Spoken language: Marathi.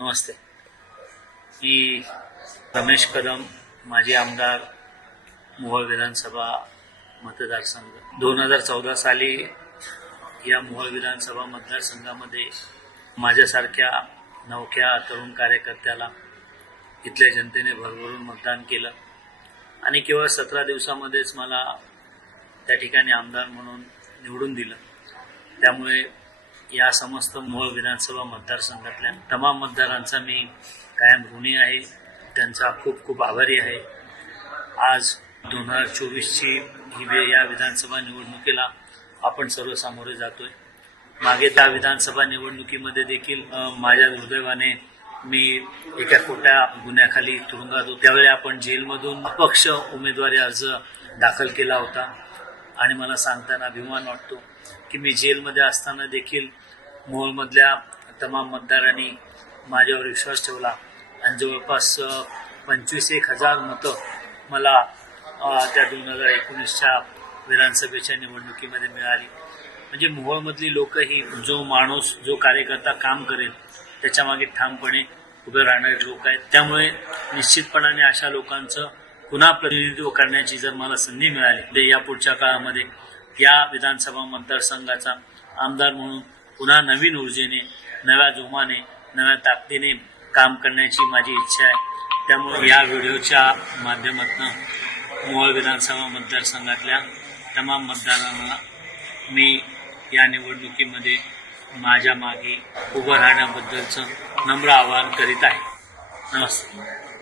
नमस्ते. मी रमेश कदम माजी आमदार मोहोळ विधानसभा मतदारसंघ. दोन हजार चौदा साली या मोहोळ विधानसभा मतदारसंघामध्ये माझ्यासारख्या नवख्या तरुण कार्यकर्त्याला इथल्या जनतेने भरभरून मतदान केलं. आणि केवळ सतरा दिवसामध्येच मला त्या ठिकाणी आमदार म्हणून निवडून दिलं. त्यामुळे या समस्त मूळ विधानसभा मतदारसंघातल्या तमाम मतदारांचा मी कायम ऋणी आहे. त्यांचा खूप खूप आभारी आहे. आज दोन हजार चोवीसची ही वे- या विधानसभा निवडणुकीला आपण सर्व सामोरे जातोय. मागे त्या विधानसभा निवडणुकीमध्ये देखील माझ्या दुर्दैवाने मी एका खोट्या गुन्ह्याखाली तुरुंगात होतो. त्यावेळी आपण जेलमधून अपक्ष उमेदवारी अर्ज दाखल केला होता. आणि मला सांगताना अभिमान वाटतो की मी जेलमध्ये असताना देखील मोहोळमधल्या तमाम मतदारांनी माझ्यावर विश्वास ठेवला. आणि जवळपास पंचवीस एक हजार मतं मला त्या दोन हजार एकोणीसच्या विधानसभेच्या निवडणुकीमध्ये मिळाली. म्हणजे मोहोळमधली लोक ही जो माणूस जो कार्यकर्ता काम करेल त्याच्यामागे ठामपणे उभे राहणारे लोक आहेत. त्यामुळे निश्चितपणाने अशा लोकांचं पुन्हा प्रतिनिधित्व करण्याची जर मला संधी मिळाली तर या पुढच्या काळामध्ये या विधानसभा मतदारसंघाचा आमदार म्हणून पुन्हा नवीन ऊर्जेने नव्या जोमाने नव्या ताकदीने काम करण्याची माझी इच्छा आहे. त्यामुळे या व्हिडिओच्या माध्यमातून मोहोळ विधानसभा मतदारसंघातल्या तमाम मतदारांना मी या निवडणुकीमध्ये माझ्या मागे उभं राहण्याबद्दलचं नम्र आवाहन करीत आहे. नमस्ते